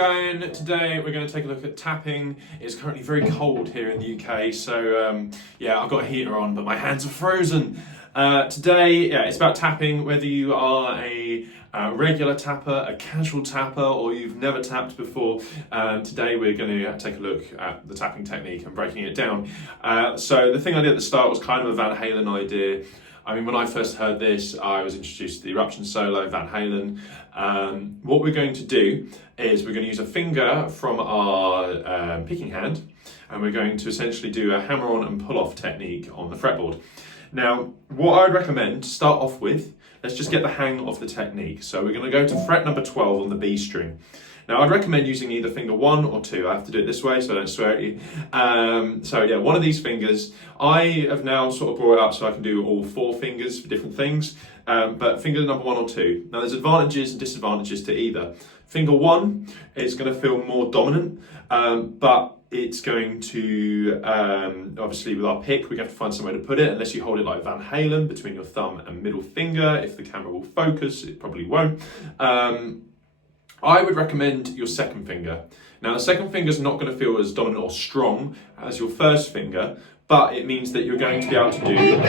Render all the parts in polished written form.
going? Today we're going to take a look at tapping. It's currently very cold here in the UK, so yeah, I've got a heater on, but my hands are frozen. Today, yeah, it's about tapping, whether you are a regular tapper, a casual tapper, or you've never tapped before. Today we're going to take a look at the tapping technique and breaking it down. So the thing I did at the start was kind of a Van Halen idea. I mean, when I first heard this, I was introduced to the Eruption solo, Van Halen. What we're going to do is we're going to use a finger from our picking hand, and we're going to essentially do a hammer-on and pull-off technique on the fretboard. Now, what I'd recommend to start off with, let's just get the hang of the technique. So we're going to go to fret number 12 on the B string. Now, I'd recommend using either finger 1 or 2. I have to do it this way so I don't swear at you. So yeah, one of these fingers. I have now sort of brought it up so I can do all 4 fingers for different things, but finger number 1 or 2. Now, there's advantages and disadvantages to either. Finger 1 is going to feel more dominant, but it's going to, obviously with our pick, we have to find somewhere to put it, unless you hold it like Van Halen between your thumb and middle finger. If the camera will focus, it probably won't. I would recommend your second finger. Now, the second finger is not going to feel as dominant or strong as your first finger, but it means that you're going to be able to do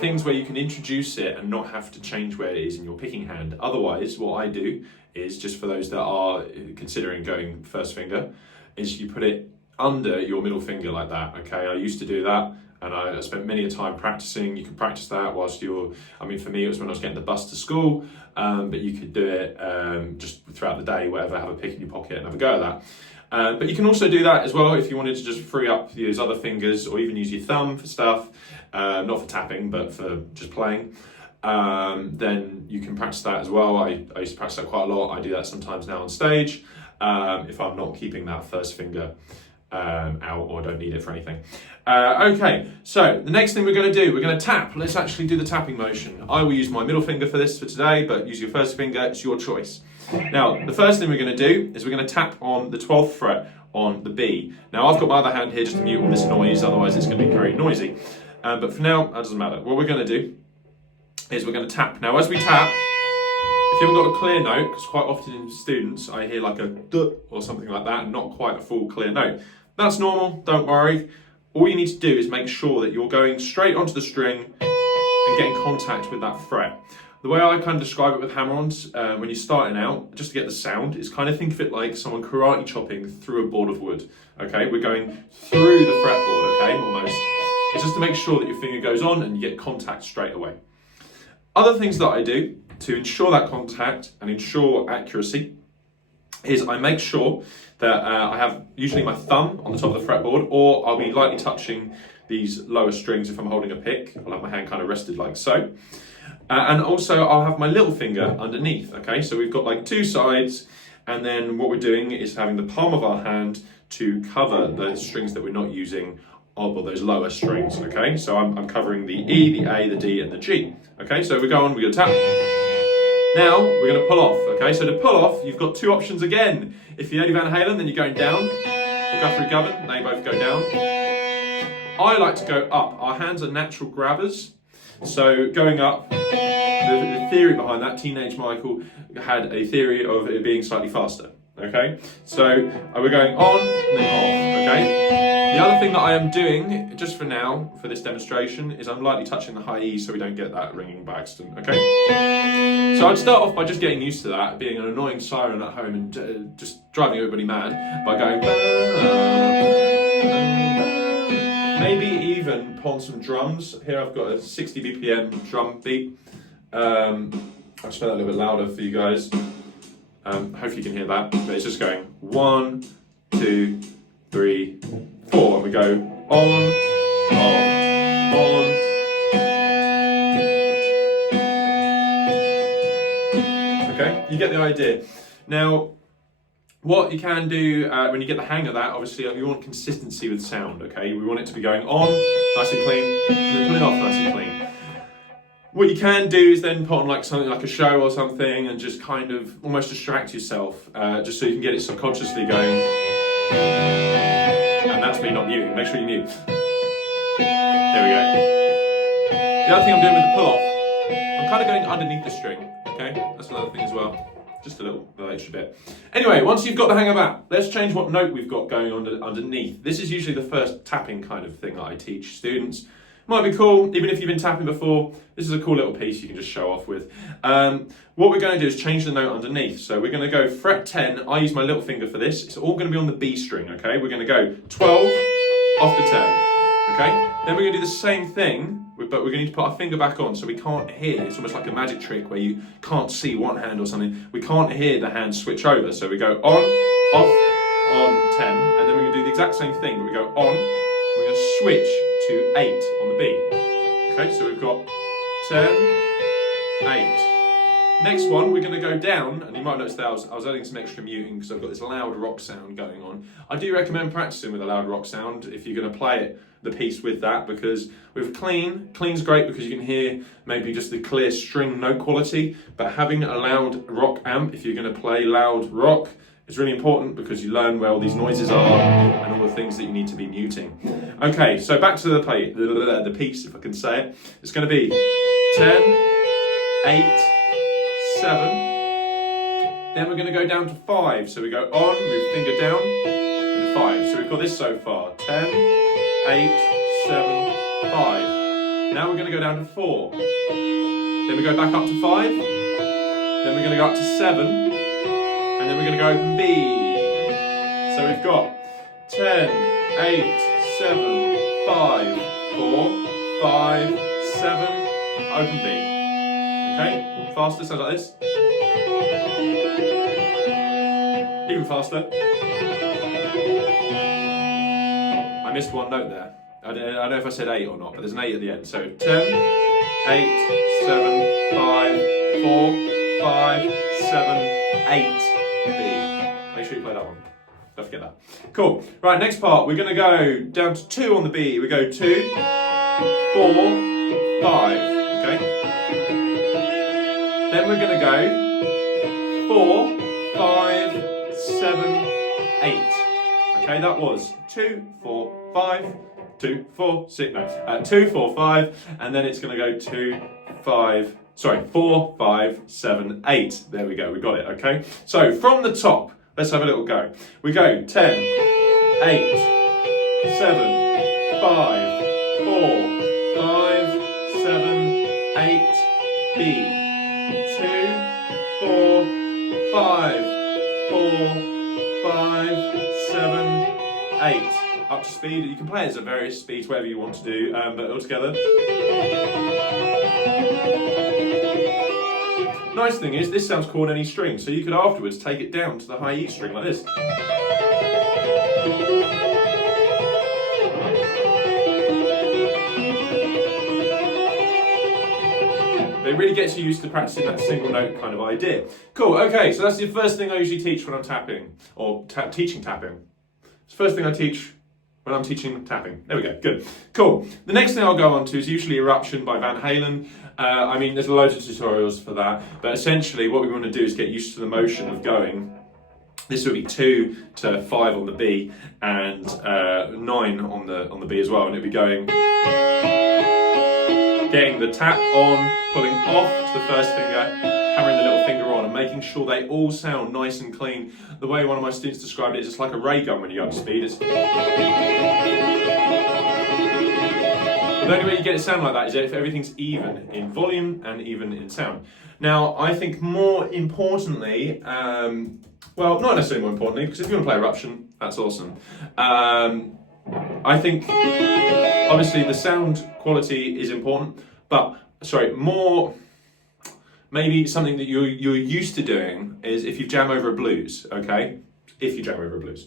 things where you can introduce it and not have to change where it is in your picking hand. Otherwise, what I do is, just for those that are considering going first finger, is you put it under your middle finger like that, okay? I used to do that, and I spent many a time practicing. You can practice that whilst I mean, for me, it was when I was getting the bus to school, but you could do it just throughout the day, whatever, have a pick in your pocket and have a go at that. But you can also do that as well if you wanted to just free up these other fingers, or even use your thumb for stuff, not for tapping, but for just playing. Then you can practice that as well. I used to practice that quite a lot. I do that sometimes now on stage, if I'm not keeping that first finger out or don't need it for anything. Okay, so the next thing we're going to do, we're going to tap. Let's actually do the tapping motion. I will use my middle finger for this for today, but use your first finger, it's your choice. Now, the first thing we're going to do is we're going to tap on the 12th fret on the B. Now, I've got my other hand here just to mute all this noise, otherwise it's going to be very noisy. But for now, that doesn't matter. What we're going to do is we're going to tap. Now, as we tap, if you haven't got a clear note, because quite often in students I hear like a duh or something like that, and not quite a full clear note. That's normal, don't worry. All you need to do is make sure that you're going straight onto the string and getting contact with that fret. The way I kind of describe it with hammer-ons, when you're starting out, just to get the sound, is kind of think of it like someone karate chopping through a board of wood. Okay, we're going through the fretboard, okay, almost. It's just to make sure that your finger goes on and you get contact straight away. Other things that I do to ensure that contact and ensure accuracy is I make sure that I have usually my thumb on the top of the fretboard, or I'll be lightly touching these lower strings if I'm holding a pick. I'll have my hand kind of rested like so. And also I'll have my little finger underneath, okay? So we've got like 2 sides, and then what we're doing is having the palm of our hand to cover the strings that we're not using, or those lower strings, okay? So I'm covering the E, the A, the D, and the G. Okay, so we go on, we're gonna tap. Now, we're gonna pull off, okay? So to pull off, you've got 2 options again. If you're Eddie Van Halen, then you're going down. Or Guthrie Govan, they both go down. I like to go up. Our hands are natural grabbers. So going up, the theory behind that, Teenage Michael had a theory of it being slightly faster, okay? So we're going on and then off, okay? The other thing that I am doing, just for now, for this demonstration, is I'm lightly touching the high E so we don't get that ringing by accident, okay? So I'd start off by just getting used to that, being an annoying siren at home and just driving everybody mad by going... Maybe even put on some drums. Here I've got a 60 BPM drum beat. I'll just play that a little bit louder for you guys. Hopefully you can hear that. But it's just going 1, 2, 3, 4. And we go on, off, on. Okay, you get the idea. Now, what you can do when you get the hang of that, obviously you want consistency with sound, okay? We want it to be going on, nice and clean, and then pulling off nice and clean. What you can do is then put on like something like a show or something and just kind of almost distract yourself, just so you can get it subconsciously going. And that's me not muting, make sure you mute. There we go. The other thing I'm doing with the pull off, I'm kind of going underneath the string, okay? That's another thing as well. Just a little extra bit. Anyway, once you've got the hang of that, let's change what note we've got going on underneath. This is usually the first tapping kind of thing that I teach students. Might be cool, even if you've been tapping before. This is a cool little piece you can just show off with. What we're going to do is change the note underneath. So we're going to go fret 10. I use my little finger for this. It's all going to be on the B string, okay? We're going to go 12 off the 10, okay? Then we're going to do the same thing, but we're going to need to put our finger back on so we can't hear. It's almost like a magic trick where you can't see one hand or something. We can't hear the hand switch over. So we go on, off, on 10, and then we're going to do the exact same thing, but we go on, we're going to switch to 8 on the B. Okay, so we've got 10, 8. Next one, we're going to go down, and you might notice that I was adding some extra muting because I've got this loud rock sound going on. I do recommend practicing with a loud rock sound if you're going to play the piece with that, because with clean's great because you can hear maybe just the clear string note quality, but having a loud rock amp, if you're going to play loud rock, it's really important because you learn where all these noises are and all the things that you need to be muting. Okay, so back to the piece, if I can say it. It's going to be 10, 8, 7. Then we're going to go down to 5. So we go on, move finger down, and 5. So we've got this so far. 10, 8, 7, 5. Now we're going to go down to 4. Then we go back up to 5. Then we're going to go up to 7. And then we're going to go open B. So we've got 10, 8, 7, 5, 4, 5, 7, open B. Okay, faster, sounds like this. Even faster. I missed one note there. I don't know if I said 8 or not, but there's an 8 at the end. So 10, 8, 7, 5, 4, 5, 7, 8. B. Make sure you play that one. Don't forget that. Cool. Right, next part. We're going to go down to 2 on the B. We go 2, 4, 5. Okay. Then we're going to go 4, 5, 7, 8. Okay, that was 2, 4, 5, 2, 4, 6. No, 2, 4, 5, and then it's going to go 2, 5. Sorry, 4, 5, 7, 8. There we go, we got it, okay? So from the top, let's have a little go. We go 10, 8, 7, 5, 4, 5, 7, 8, B. 2, 4, 5, 4, 5, 7, 8. Up to speed. You can play it at various speeds, whatever you want to do, but all together. Nice thing is, this sounds cool on any string, so you could afterwards take it down to the high E string like this. It really gets you used to practicing that single note kind of idea. Cool, okay, so that's the first thing I usually teach when I'm tapping, or teaching tapping. It's the first thing I teach when I'm teaching tapping. There we go, good. Cool. The next thing I'll go on to is usually Eruption by Van Halen. I mean, there's loads of tutorials for that, but essentially what we want to do is get used to the motion of going. This would be 2 to 5 on the B and 9 on the B as well, and it'd be going, getting the tap on, pulling off to the first finger, hammering the little finger on, and making sure they all sound nice and clean. The way one of my students described it is it's like a ray gun when you go up to speed. It's... But the only way you get it sound like that is if everything's even in volume and even in sound. Now, I think more importantly, well, not necessarily more importantly, because if you want to play Eruption, that's awesome. I think, obviously, the sound quality is important, but, more, maybe something that you're used to doing is if you jam over a blues, okay? If you jam over a blues.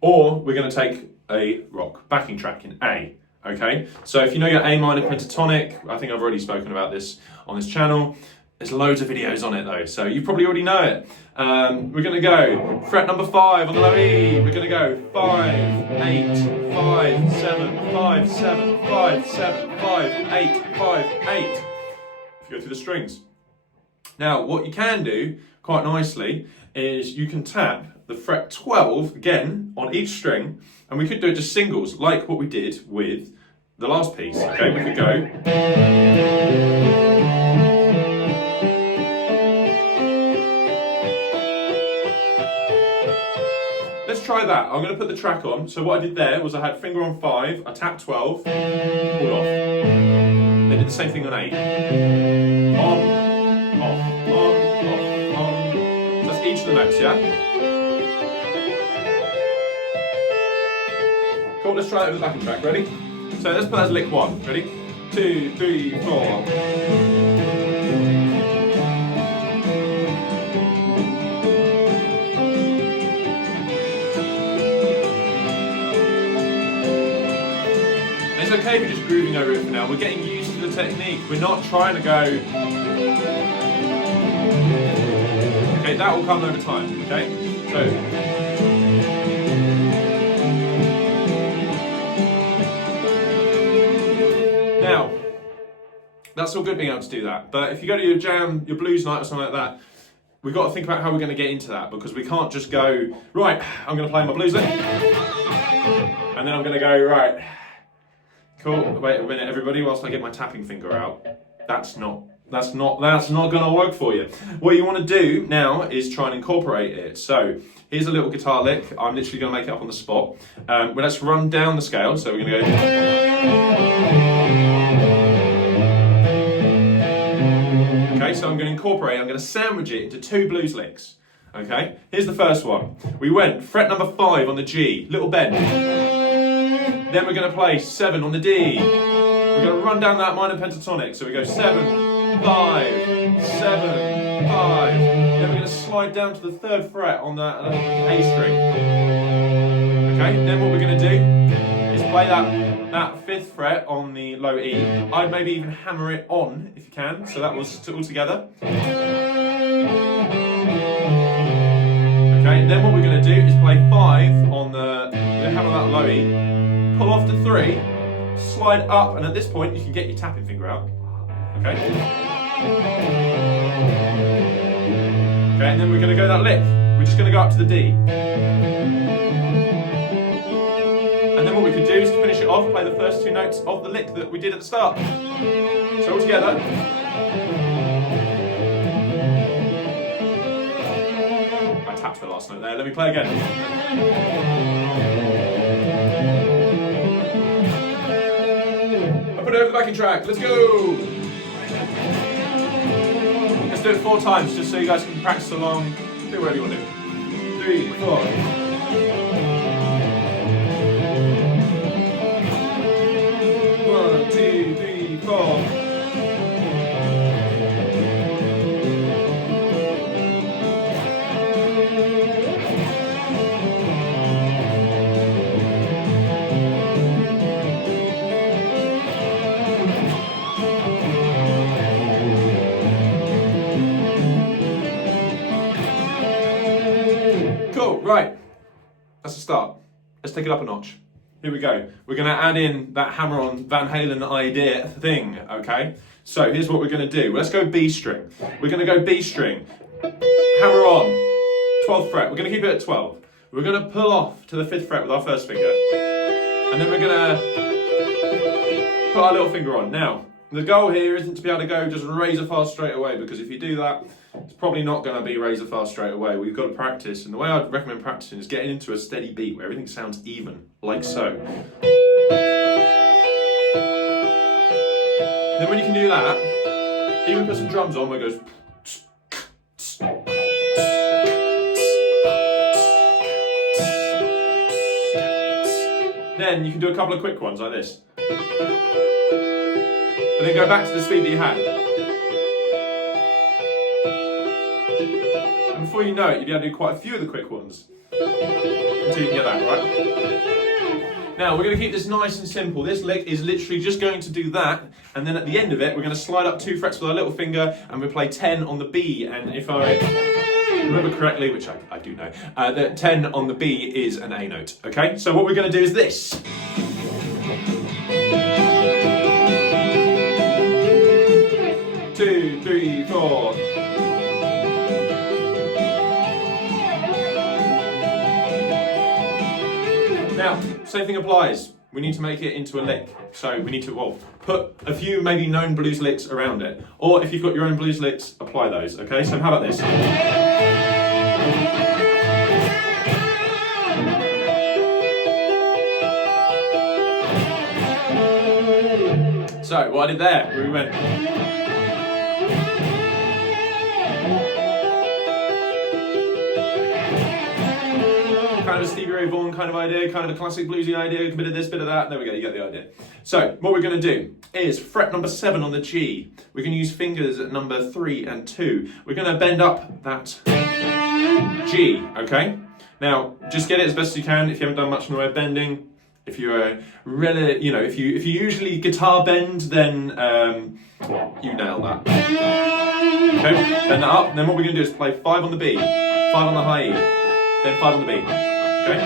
Or we're going to take a rock backing track in A, okay? So if you know your A minor pentatonic, I think I've already spoken about this on this channel. There's loads of videos on it though, so you probably already know it. We're going to go fret number 5 on the low E. We're going to go 5, 8, 5, 7, 5, 7, 5, 7, 5, 8, 5, 8. If you go through the strings. Now, what you can do quite nicely is you can tap the fret 12 again on each string, and we could do it just singles, like what we did with the last piece. Okay, we could go. try that. I'm going to put the track on. So what I did there was I had finger on 5, I tapped 12, pulled off. They did the same thing on 8. On, off, on, off, on. So that's each of the notes, yeah? Cool, let's try it with the backing track. Ready? So let's put that as lick 1. Ready? 2, 3, 4. It's okay if you're just grooving over it for now. We're getting used to the technique. We're not trying to go. Okay, that will come over time. Okay, so. Now, that's all good being able to do that. But if you go to your jam, your blues night or something like that, we've got to think about how we're going to get into that, because we can't just go, right, I'm going to play my blues lick, and then I'm going to go, right. Cool. Wait a minute, everybody. Whilst I get my tapping finger out, that's not going to work for you. What you want to do now is try and incorporate it. So here's a little guitar lick. I'm literally going to make it up on the spot. Well, let's run down the scale. So we're going to go. Okay. So I'm going to incorporate. I'm going to sandwich it into 2 blues licks. Okay. Here's the first one. We went fret number 5 on the G, little bend. Then we're going to play 7 on the D. We're going to run down that minor pentatonic. So we go 7, 5, 7, 5. Then we're going to slide down to the 3rd fret on that A string. Okay, then what we're going to do is play that 5th fret on the low E. I'd maybe even hammer it on if you can. So that was all together. Okay, then what we're going to do is play 5 on the hammer that low E. Pull off to 3, slide up, and at this point you can get your tapping finger out. Okay? Okay, and then we're going to go that lick. We're just going to go up to the D. And then what we could do is to finish it off, play the first 2 notes of the lick that we did at the start. So all together. I tapped the last note there. Let me play again. Put it over the backing track. Let's go. Let's do it 4 times, just so you guys can practice along. Do whatever you want to do. 3, 4. 1, 2, 3, 4. Cool, right. That's a start. Let's take it up a notch. Here we go. We're going to add in that hammer on Van Halen idea thing, okay? So here's what we're going to do. Let's go B string. We're going to go B string. Hammer on. 12th fret. We're going to keep it at 12. We're going to pull off to the 5th fret with our first finger. And then we're going to put our little finger on. Now, the goal here isn't to be able to go just razor fast straight away, because if you do that, it's probably not going to be razor fast straight away. We've got to practice, and the way I'd recommend practicing is getting into a steady beat where everything sounds even, like so. Then when you can do that, even put some drums on where it goes. Then you can do a couple of quick ones like this. And then go back to the speed that you had. And before you know it, you'll be able to do quite a few of the quick ones. Until you can get that, right? Now, we're going to keep this nice and simple. This lick is literally just going to do that, and then at the end of it, we're going to slide up 2 frets with our little finger, and we'll play 10 on the B, and if I remember correctly, which I do know, that 10 on the B is an A note, okay? So what we're going to do is this. Two, three, 4. Now, same thing applies. We need to make it into a lick. So we need to, well, put a few maybe known blues licks around it. Or if you've got your own blues licks, apply those, okay? So how about this? So what I did there, we went. Kind of a Stevie Ray Vaughan kind of idea, kind of a classic bluesy idea, a bit of this, bit of that. There we go, you get the idea. So what we're going to do is fret number 7 on the G. We're going to use fingers at number 3 and 2. We're going to bend up that G, okay? Now, just get it as best as you can. If you haven't done much in the way of bending, if you're really, you know, if you usually guitar bend, then you nail that. Okay, bend that up. Then what we're going to do is play 5 on the B, 5 on the high E, then 5 on the B. Okay.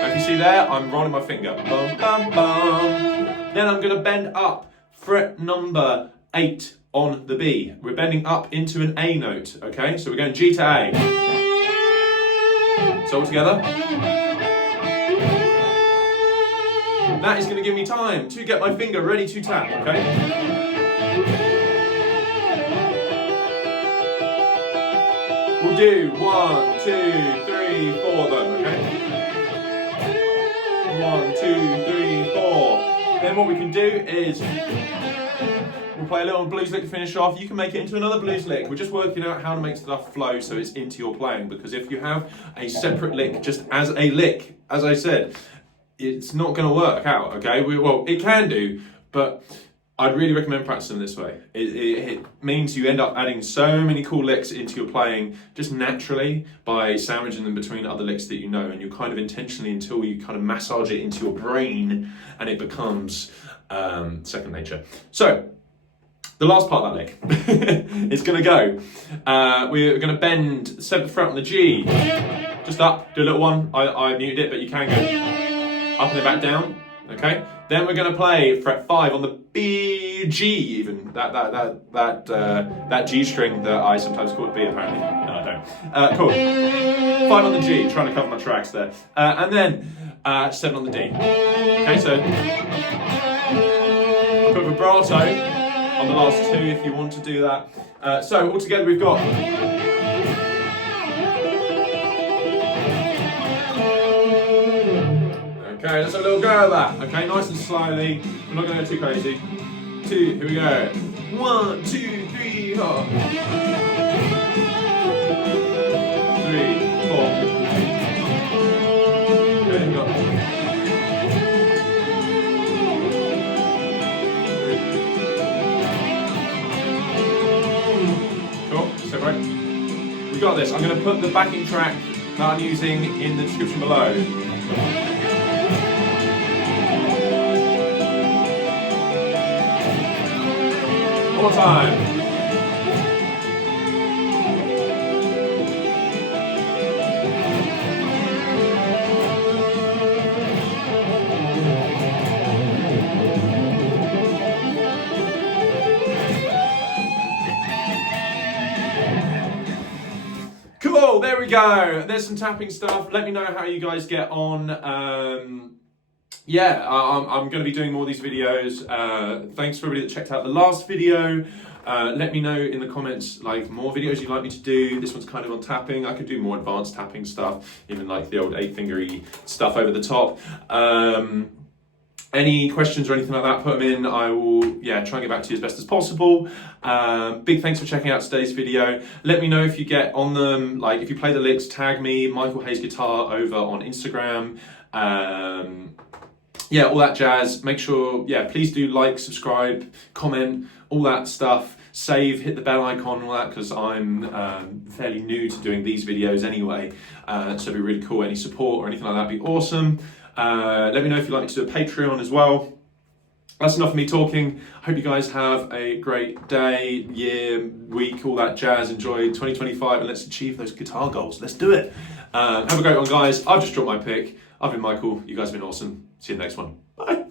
Now, if you see there, I'm rolling my finger. Bum, bum, bum. Then I'm going to bend up fret number 8 on the B. We're bending up into an A note. Okay, so we're going G to A. So all together. That is going to give me time to get my finger ready to tap, okay? We'll do 1, 2, 3, 4 of them, okay? 1, 2, 3, 4. Then what we can do is we'll play a little blues lick to finish off. You can make it into another blues lick. We're just working out how to make stuff flow so it's into your playing, because if you have a separate lick just as a lick, as I said, it's not going to work out, okay? Well, it can do, but I'd really recommend practicing this way. It means you end up adding so many cool licks into your playing just naturally by sandwiching them between other licks that you know, and you kind of intentionally, until you kind of massage it into your brain and it becomes second nature. So, the last part of that lick is going to go. We're going to bend the 7th fret on the G, just up, do a little one. I muted it, but you can go up and then back down, okay? Then we're going to play fret 5 on the B, G even, that G string that I sometimes call it B apparently. No, I don't. Cool. 5 on the G, trying to cover my tracks there. And then 7 on the D. Okay, so I'll put vibrato on the last 2 if you want to do that. So altogether we've got okay, let's have a little go at that. Okay, nice and slowly. We're not going to go too crazy. 2, here we go. 1, 2, 3, 4. 3, 4. Okay, go. Cool, separate. We got this. I'm going to put the backing track that I'm using in the description below. One more time. Cool, there we go. There's some tapping stuff. Let me know how you guys get on. I'm going to be doing more of these videos. Thanks for everybody that checked out the last video. Let me know in the comments like more videos you'd like me to do. This one's kind of on tapping. I could do more advanced tapping stuff, even like the old 8-fingery stuff over the top. Any questions or anything like that, put them in. I will try and get back to you as best as possible. Big thanks for checking out today's video. Let me know if you get on them, like if you play the licks, tag me, Michael Hayes Guitar over on Instagram. All that jazz. Make sure, please do like, subscribe, comment, all that stuff. Save, hit the bell icon and all that, because I'm fairly new to doing these videos anyway. So it'd be really cool. Any support or anything like that would be awesome. Let me know if you'd like me to do a Patreon as well. That's enough of me talking. I hope you guys have a great day, year, week, all that jazz. Enjoy 2025 and let's achieve those guitar goals. Let's do it. Have a great one, guys. I've just dropped my pick. I've been Michael. You guys have been awesome. See you in the next one. Bye.